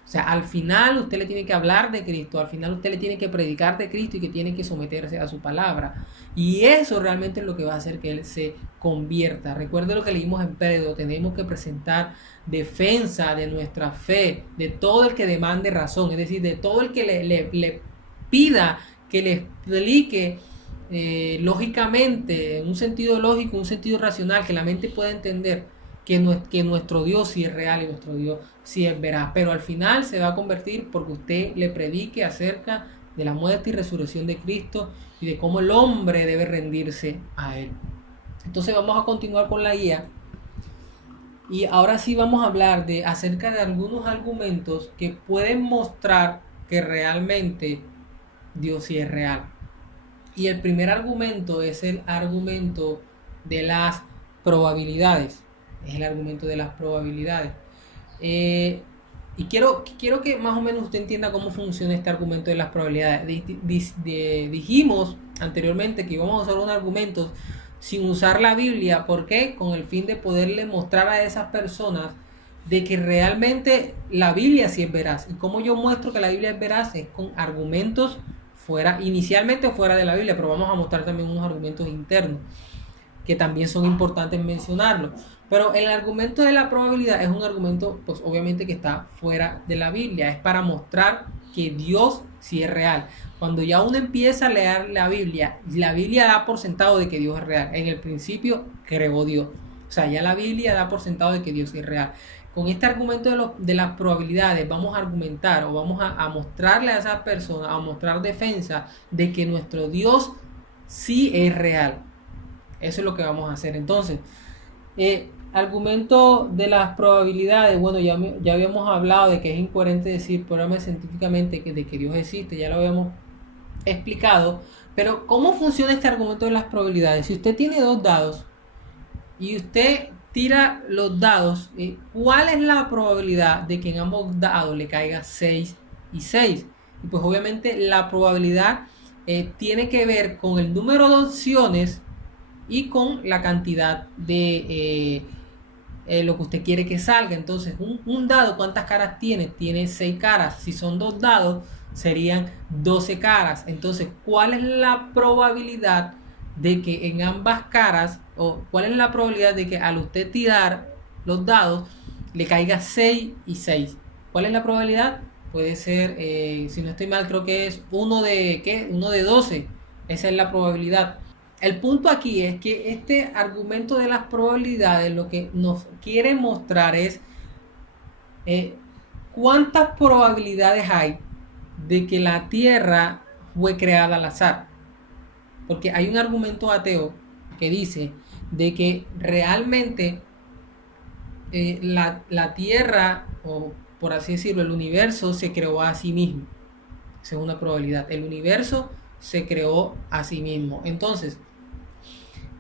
O sea, al final usted le tiene que hablar de Cristo, al final usted le tiene que predicar de Cristo y que tiene que someterse a su palabra. Y eso realmente es lo que va a hacer que él se convierta. Recuerde lo que leímos en Pedro, tenemos que presentar defensa de nuestra fe, de todo el que demande razón, es decir, de todo el que le pida que le explique lógicamente, en un sentido lógico, un sentido racional, que la mente pueda entender que nuestro Dios sí es real y nuestro Dios sí es veraz, pero al final se va a convertir porque usted le predique acerca de la muerte y resurrección de Cristo y de cómo el hombre debe rendirse a Él. Entonces vamos a continuar con la guía y ahora sí vamos a hablar acerca de algunos argumentos que pueden mostrar que realmente Dios sí es real. Y el primer argumento es el argumento de las probabilidades. Es el argumento de las probabilidades. Y quiero que más o menos usted entienda cómo funciona este argumento de las probabilidades. Dijimos anteriormente que íbamos a usar un argumento sin usar la Biblia. ¿Por qué? Con el fin de poderle mostrar a esas personas de que realmente la Biblia sí es veraz. Y cómo yo muestro que la Biblia es veraz es con argumentos inicialmente fuera de la Biblia, pero vamos a mostrar también unos argumentos internos que también son importantes mencionarlos. Pero el argumento de la probabilidad es un argumento, pues obviamente que está fuera de la Biblia, es para mostrar que Dios sí es real. Cuando ya uno empieza a leer la Biblia da por sentado de que Dios es real. En el principio creó Dios. O sea, ya la Biblia da por sentado de que Dios es real. Con este argumento de las probabilidades vamos a argumentar o vamos a mostrarle a esas personas, a mostrar defensa de que nuestro Dios sí es real. Eso es lo que vamos a hacer. Entonces, argumento de las probabilidades. Bueno, ya habíamos hablado de que es incoherente decir probablemente científicamente de que Dios existe, ya lo habíamos explicado. Pero, ¿cómo funciona este argumento de las probabilidades? Si usted tiene dos dados y usted tira los dados, ¿cuál es la probabilidad de que en ambos dados le caiga 6 y 6? Y pues obviamente la probabilidad tiene que ver con el número de opciones y con la cantidad de lo que usted quiere que salga. Entonces, un dado, ¿cuántas caras tiene? Tiene 6 caras. Si son dos dados, serían 12 caras. Entonces, ¿cuál es la probabilidad de que en ambas caras, o cuál es la probabilidad de que al usted tirar los dados le caiga 6 y 6? ¿Cuál es la probabilidad? Puede ser, si no estoy mal, creo que es 1 de 12. Esa es la probabilidad. El punto aquí es que este argumento de las probabilidades lo que nos quiere mostrar es cuántas probabilidades hay de que la Tierra fue creada al azar. Porque hay un argumento ateo que dice de que realmente la Tierra, o por así decirlo, el universo se creó a sí mismo. Esa es una probabilidad. El universo se creó a sí mismo. Entonces,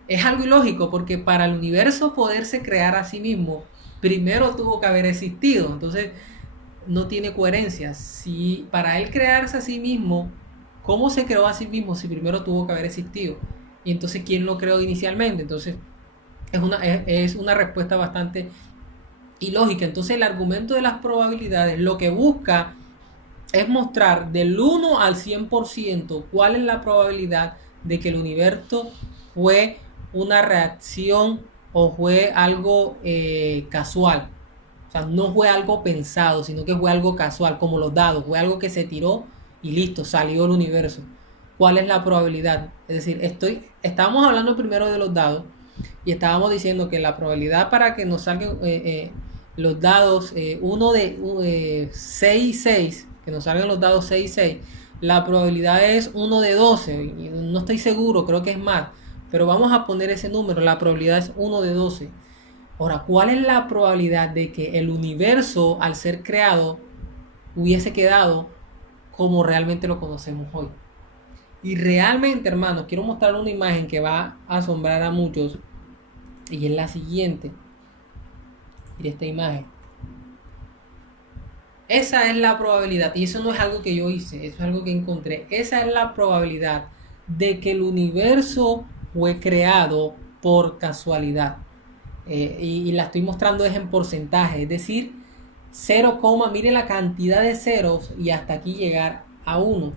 es algo ilógico porque para el universo poderse crear a sí mismo, primero tuvo que haber existido. Entonces, no tiene coherencia. Si para él crearse a sí mismo, ¿cómo se creó a sí mismo si primero tuvo que haber existido? Y entonces, ¿quién lo creó inicialmente? Entonces, es una respuesta bastante ilógica. Entonces, el argumento de las probabilidades lo que busca es mostrar del 1 al 100% cuál es la probabilidad de que el universo fue una reacción o fue algo casual. O sea, no fue algo pensado, sino que fue algo casual, como los dados. Fue algo que se tiró y listo, salió el universo. ¿Cuál es la probabilidad? Es decir, estábamos hablando primero de los dados y estábamos diciendo que la probabilidad para que nos salgan los dados 1 de 6 y 6, que nos salgan los dados 6 y 6, la probabilidad es 1 de 12. Y no estoy seguro, creo que es más, pero vamos a poner ese número, la probabilidad es 1 de 12. Ahora, ¿cuál es la probabilidad de que el universo, al ser creado, hubiese quedado como realmente lo conocemos hoy? Y realmente, hermanos, quiero mostrar una imagen que va a asombrar a muchos. Y es la siguiente. Mira esta imagen. Esa es la probabilidad. Y eso no es algo que yo hice, eso es algo que encontré. Esa es la probabilidad de que el universo fue creado por casualidad. Y la estoy mostrando es en porcentaje, es decir, 0, mire la cantidad de ceros y hasta aquí llegar a 1.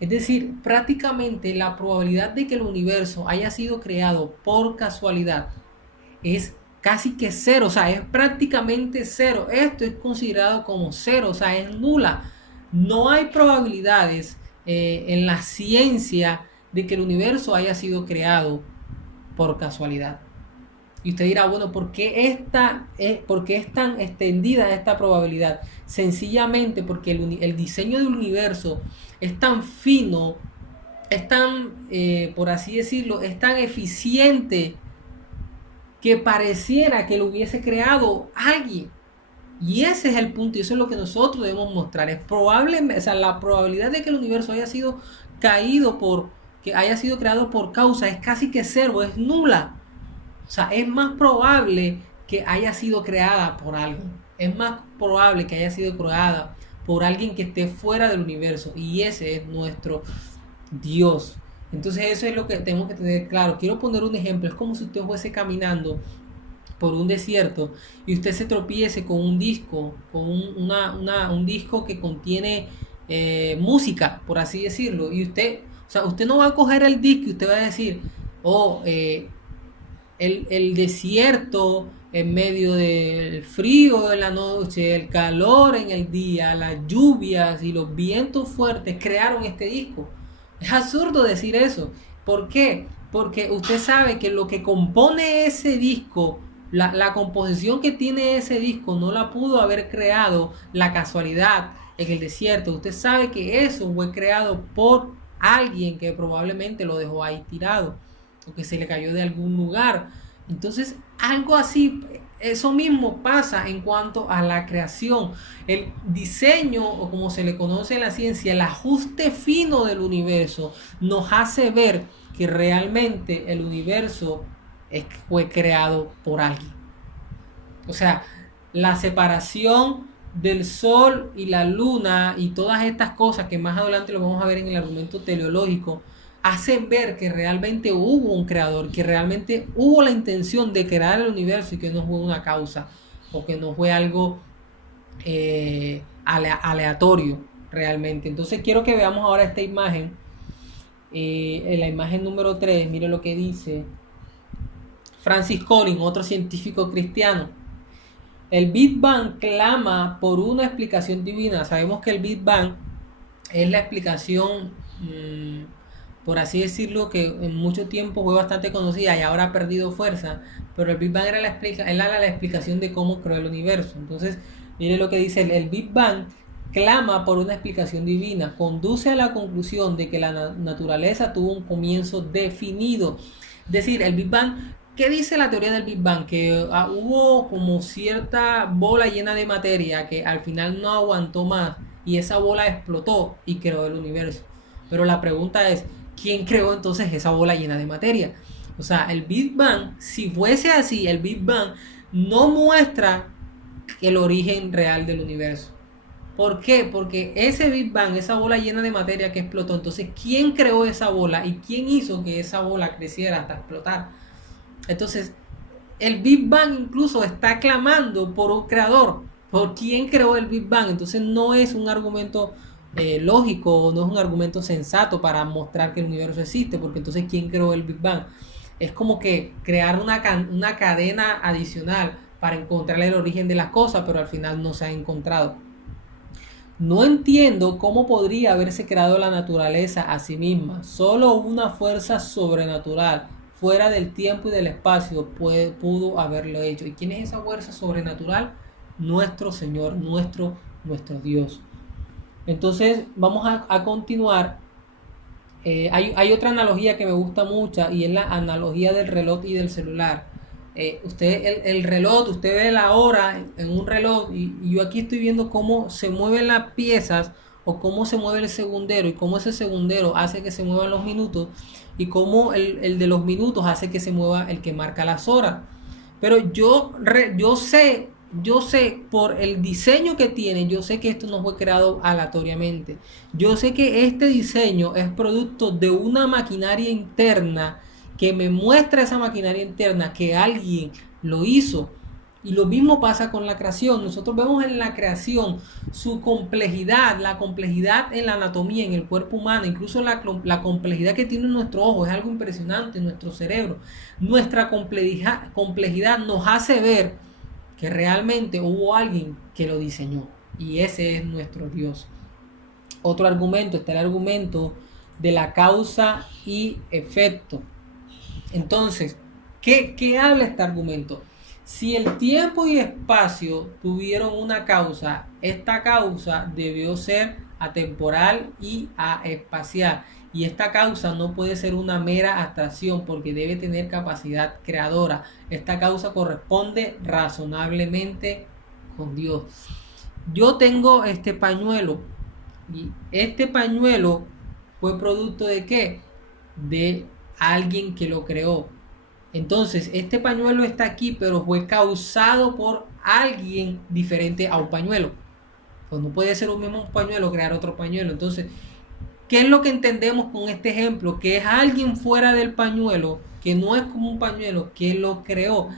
Es decir, prácticamente la probabilidad de que el universo haya sido creado por casualidad es casi que 0, o sea, es prácticamente 0. Esto es considerado como 0, o sea, es nula. No hay probabilidades en la ciencia de que el universo haya sido creado por casualidad. Y usted dirá, bueno, ¿por qué es tan extendida esta probabilidad? Sencillamente porque el diseño del universo es tan fino, es tan, por así decirlo, es tan eficiente que pareciera que lo hubiese creado alguien. Y ese es el punto, y eso es lo que nosotros debemos mostrar. Es probable, o sea, la probabilidad de que el universo haya sido que haya sido creado por causa es casi que 0, es nula. O sea, es más probable que haya sido creada por alguien. Es más probable que haya sido creada por alguien que esté fuera del universo. Y ese es nuestro Dios. Entonces eso es lo que tenemos que tener claro. Quiero poner un ejemplo. Es como si usted fuese caminando por un desierto y usted se tropiece con un disco, con un disco que contiene música, por así decirlo. Y usted no va a coger el disco y usted va a decir, oh, el desierto en medio del frío en la noche, el calor en el día, las lluvias y los vientos fuertes crearon este disco. Es absurdo decir eso. ¿Por qué? Porque usted sabe que lo que compone ese disco, la composición que tiene ese disco, no la pudo haber creado la casualidad en el desierto. Usted sabe que eso fue creado por alguien que probablemente lo dejó ahí tirado o que se le cayó de algún lugar. Entonces, algo así, eso mismo pasa en cuanto a la creación. El diseño, o como se le conoce en la ciencia, el ajuste fino del universo, nos hace ver que realmente el universo fue creado por alguien. O sea, la separación del sol y la luna y todas estas cosas que más adelante lo vamos a ver en el argumento teleológico, hacen ver que realmente hubo un creador, que realmente hubo la intención de crear el universo y que no fue una causa o que no fue algo aleatorio realmente. Entonces quiero que veamos ahora esta imagen, en la imagen número 3, mire lo que dice Francis Collins, otro científico cristiano. El Big Bang clama por una explicación divina. Sabemos que el Big Bang es la explicación por así decirlo, que en mucho tiempo fue bastante conocida y ahora ha perdido fuerza, pero el Big Bang era la explicación de cómo creó el universo. Entonces, mire lo que dice, el Big Bang clama por una explicación divina, conduce a la conclusión de que la naturaleza tuvo un comienzo definido. Es decir, el Big Bang, ¿qué dice la teoría del Big Bang? Que hubo como cierta bola llena de materia que al final no aguantó más y esa bola explotó y creó el universo. Pero la pregunta es, ¿quién creó entonces esa bola llena de materia? O sea, el Big Bang, si fuese así, el Big Bang no muestra el origen real del universo. ¿Por qué? Porque ese Big Bang, esa bola llena de materia que explotó, entonces, ¿quién creó esa bola y quién hizo que esa bola creciera hasta explotar? Entonces, el Big Bang incluso está clamando por un creador, por quién creó el Big Bang. Entonces, no es un argumento lógico, no es un argumento sensato para mostrar que el universo existe, porque entonces, ¿quién creó el Big Bang? Es como que crear una cadena adicional para encontrar el origen de las cosas, pero al final no se ha encontrado. No entiendo cómo podría haberse creado la naturaleza a sí misma. Solo una fuerza sobrenatural, fuera del tiempo y del espacio, pudo haberlo hecho. ¿Y quién es esa fuerza sobrenatural? Nuestro Señor, nuestro Dios. Entonces vamos a continuar. Hay otra analogía que me gusta mucho y es la analogía del reloj y del celular. El reloj, usted ve la hora en un reloj y yo aquí estoy viendo cómo se mueven las piezas o cómo se mueve el segundero y cómo ese segundero hace que se muevan los minutos y cómo el de los minutos hace que se mueva el que marca las horas. Pero yo sé por el diseño que tiene, yo sé que esto no fue creado aleatoriamente. Yo sé que este diseño es producto de una maquinaria interna que me muestra esa maquinaria interna que alguien lo hizo. Y lo mismo pasa con la creación. Nosotros vemos en la creación su complejidad, la complejidad en la anatomía, en el cuerpo humano, incluso la complejidad que tiene nuestro ojo, es algo impresionante, en nuestro cerebro. Nuestra complejidad nos hace ver que realmente hubo alguien que lo diseñó. Y ese es nuestro Dios. Otro argumento, está el argumento de la causa y efecto. Entonces, ¿qué habla este argumento? Si el tiempo y espacio tuvieron una causa, esta causa debió ser atemporal y aespacial. Y esta causa no puede ser una mera abstracción porque debe tener capacidad creadora. Esta causa corresponde razonablemente con Dios. Yo tengo este pañuelo y este pañuelo fue producto de ¿qué? De alguien que lo creó. Entonces, este pañuelo está aquí, pero fue causado por alguien diferente a un pañuelo. Pues no puede ser un mismo pañuelo crear otro pañuelo. Entonces, ¿qué es lo que entendemos con este ejemplo? Que es alguien fuera del pañuelo, que no es como un pañuelo, que lo creó.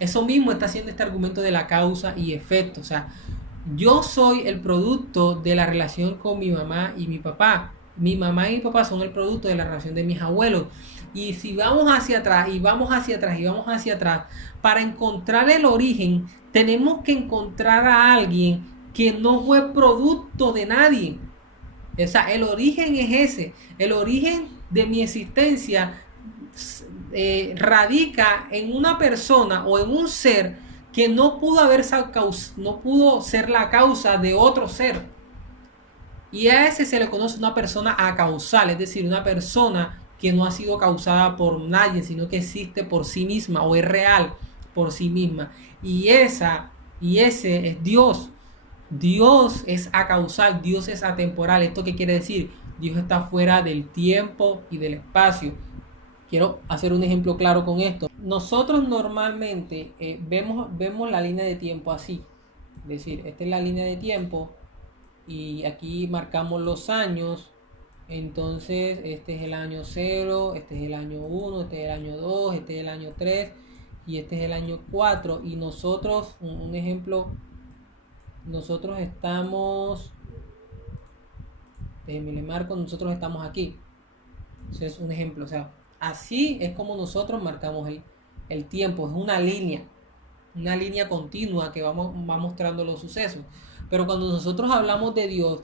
Eso mismo está haciendo este argumento de la causa y efecto. O sea, yo soy el producto de la relación con mi mamá y mi papá. Mi mamá y mi papá son el producto de la relación de mis abuelos. Y si vamos hacia atrás y vamos hacia atrás y vamos hacia atrás, para encontrar el origen, tenemos que encontrar a alguien que no fue producto de nadie. O sea, el origen es ese. El origen de mi existencia radica en una persona o en un ser que no pudo ser la causa de otro ser. Y a ese se le conoce una persona acausal, es decir, una persona que no ha sido causada por nadie, sino que existe por sí misma o es real por sí misma. Y ese es Dios. Dios es acausal, Dios es atemporal. ¿Esto qué quiere decir? Dios está fuera del tiempo y del espacio. Quiero hacer un ejemplo claro con esto. Nosotros normalmente vemos la línea de tiempo así. Es decir, esta es la línea de tiempo y aquí marcamos los años. Entonces, este es el año 0, este es el año 1, este es el año 2, este es el año 3 y este es el año 4. Y nosotros, un ejemplo, nosotros estamos, déjenme le marco, nosotros estamos aquí. Eso es un ejemplo, o sea, así es como nosotros marcamos el tiempo, es una línea continua que va mostrando los sucesos. Pero cuando nosotros hablamos de Dios,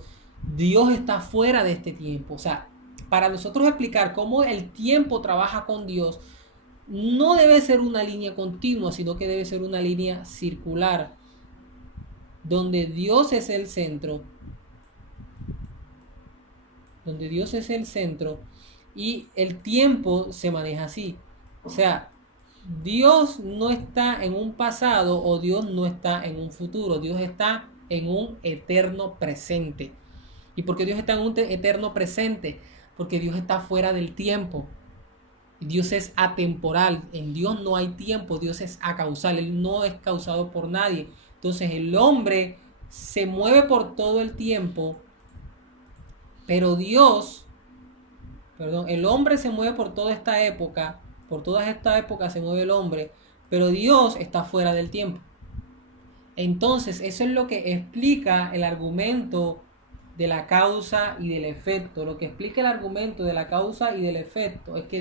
Dios está fuera de este tiempo. O sea, para nosotros explicar cómo el tiempo trabaja con Dios, no debe ser una línea continua, sino que debe ser una línea circular, donde Dios es el centro, y el tiempo se maneja así. O sea, Dios no está en un pasado o Dios no está en un futuro, Dios está en un eterno presente. ¿Y por qué Dios está en un eterno presente? Porque Dios está fuera del tiempo. Dios es atemporal, en Dios no hay tiempo, Dios es acausal, Él no es causado por nadie. Entonces el hombre se mueve por todo el tiempo, pero el hombre se mueve por toda esta época, por todas estas épocas se mueve el hombre, pero Dios está fuera del tiempo. Entonces eso es lo que explica el argumento de la causa y del efecto. Lo que explica el argumento de la causa y del efecto es que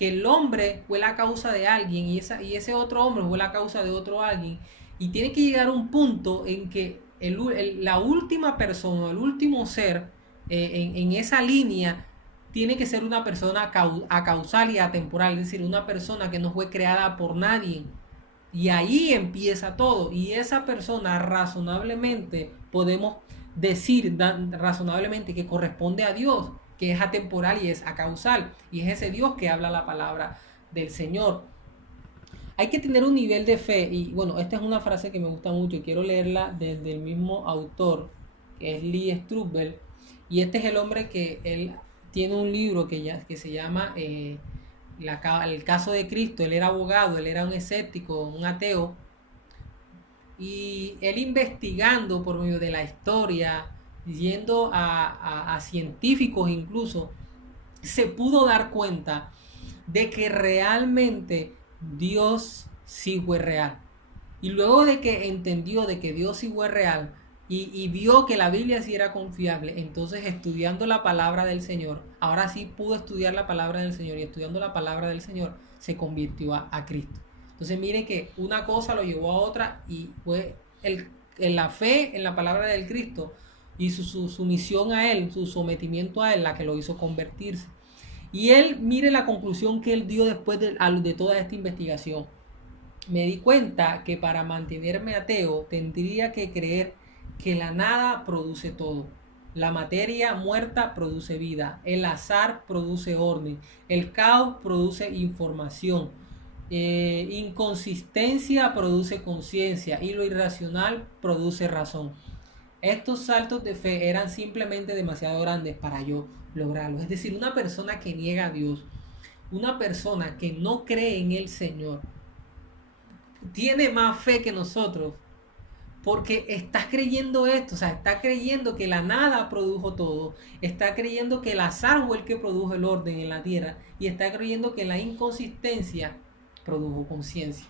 el hombre fue la causa de alguien y ese otro hombre fue la causa de otro alguien. Y tiene que llegar a un punto en que la última persona, el último ser en esa línea, tiene que ser una persona acausal y atemporal, es decir, una persona que no fue creada por nadie. Y ahí empieza todo. Y esa persona razonablemente podemos decir razonablemente que corresponde a Dios, que es atemporal y es acausal, y es ese Dios que habla la palabra del Señor. Hay que tener un nivel de fe, y bueno, esta es una frase que me gusta mucho y quiero leerla desde el mismo autor, que es Lee Strobel, y este es el hombre que él tiene un libro que se llama el caso de Cristo. Él era abogado, él era un escéptico, un ateo, y él investigando por medio de la historia, yendo a científicos incluso, se pudo dar cuenta de que realmente Dios sí fue real. Y luego de que entendió de que Dios sí fue real y vio que la Biblia sí era confiable, entonces estudiando la palabra del Señor, ahora sí pudo estudiar la palabra del Señor, y estudiando la palabra del Señor se convirtió a Cristo. Entonces miren que una cosa lo llevó a otra, y fue la fe en la palabra del Cristo y su sumisión a Él, su sometimiento a Él, la que lo hizo convertirse. Y él, mire la conclusión que él dio después de toda esta investigación. Me di cuenta que para mantenerme ateo tendría que creer que la nada produce todo. La materia muerta produce vida, el azar produce orden, el caos produce información, inconsistencia produce conciencia y lo irracional produce razón. Estos saltos de fe eran simplemente demasiado grandes para yo lograrlo. Es decir, una persona que niega a Dios, una persona que no cree en el Señor, tiene más fe que nosotros, porque estás creyendo esto, o sea, está creyendo que la nada produjo todo, está creyendo que el azar fue el que produjo el orden en la tierra, y está creyendo que la inconsistencia produjo conciencia.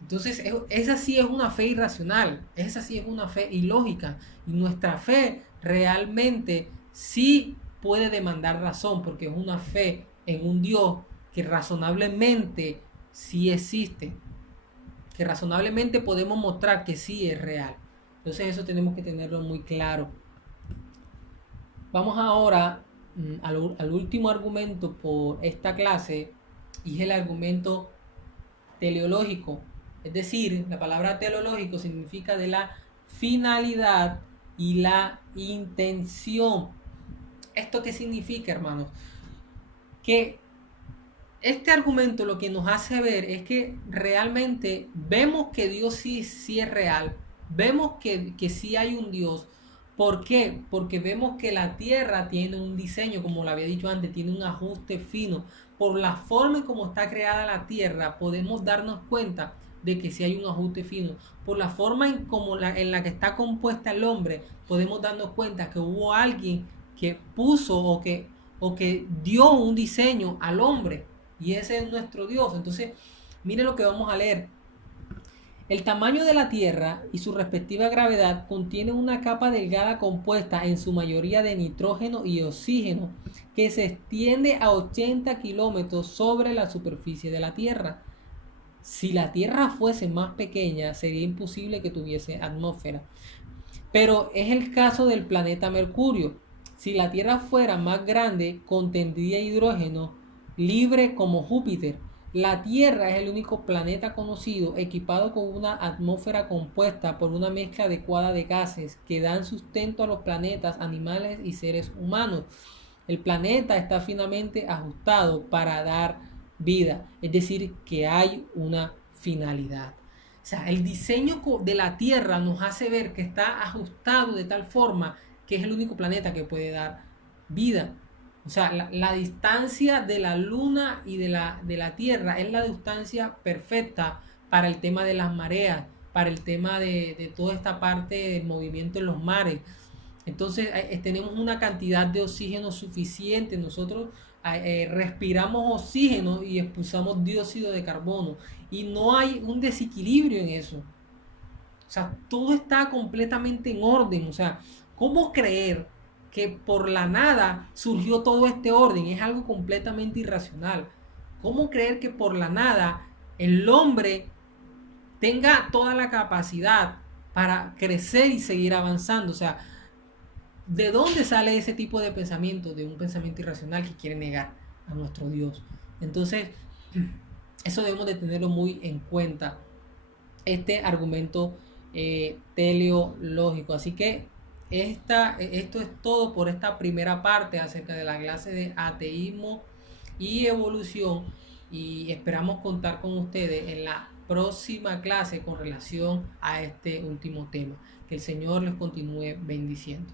Entonces, esa sí es una fe irracional, esa sí es una fe ilógica, y nuestra fe realmente sí puede demandar razón, porque es una fe en un Dios que razonablemente sí existe, que razonablemente podemos mostrar que sí es real. Entonces eso tenemos que tenerlo muy claro. Vamos ahora al último argumento por esta clase, y es el argumento teleológico. Es decir, la palabra teleológico significa de la finalidad y la intención. ¿Esto qué significa, hermanos? Que este argumento lo que nos hace ver es que realmente vemos que Dios sí es real, vemos que sí hay un Dios. ¿Por qué? Porque vemos que la tierra tiene un diseño, como lo había dicho antes, tiene un ajuste fino. Por la forma en cómo está creada la tierra, podemos darnos cuenta de que sí hay un ajuste fino. Por la forma en la que está compuesta el hombre, podemos darnos cuenta que hubo alguien que puso o que dio un diseño al hombre, y ese es nuestro Dios. Entonces, mire lo que vamos a leer. El tamaño de la Tierra y su respectiva gravedad contiene una capa delgada compuesta en su mayoría de nitrógeno y oxígeno, que se extiende a 80 kilómetros sobre la superficie de la Tierra. Si la Tierra fuese más pequeña, sería imposible que tuviese atmósfera. Pero es el caso del planeta Mercurio. Si la Tierra fuera más grande, contendría hidrógeno libre como Júpiter. La Tierra es el único planeta conocido equipado con una atmósfera compuesta por una mezcla adecuada de gases que dan sustento a los planetas, animales y seres humanos. El planeta está finamente ajustado para dar vida, es decir, que hay una finalidad. O sea, el diseño de la Tierra nos hace ver que está ajustado de tal forma que es el único planeta que puede dar vida. O sea, la distancia de la Luna y de la Tierra es la distancia perfecta para el tema de las mareas, para el tema de toda esta parte del movimiento en los mares. Entonces tenemos una cantidad de oxígeno suficiente. Nosotros respiramos oxígeno y expulsamos dióxido de carbono. Y no hay un desequilibrio en eso. O sea, todo está completamente en orden. O sea, ¿cómo creer que por la nada surgió todo este orden? Es algo completamente irracional. ¿Cómo creer que por la nada el hombre tenga toda la capacidad para crecer y seguir avanzando? O sea, ¿de dónde sale ese tipo de pensamiento? De un pensamiento irracional que quiere negar a nuestro Dios. Entonces, eso debemos de tenerlo muy en cuenta. Este argumento teleológico. Así que esto es todo por esta primera parte acerca de la clase de ateísmo y evolución. Y esperamos contar con ustedes en la próxima clase con relación a este último tema. Que el Señor les continúe bendiciendo.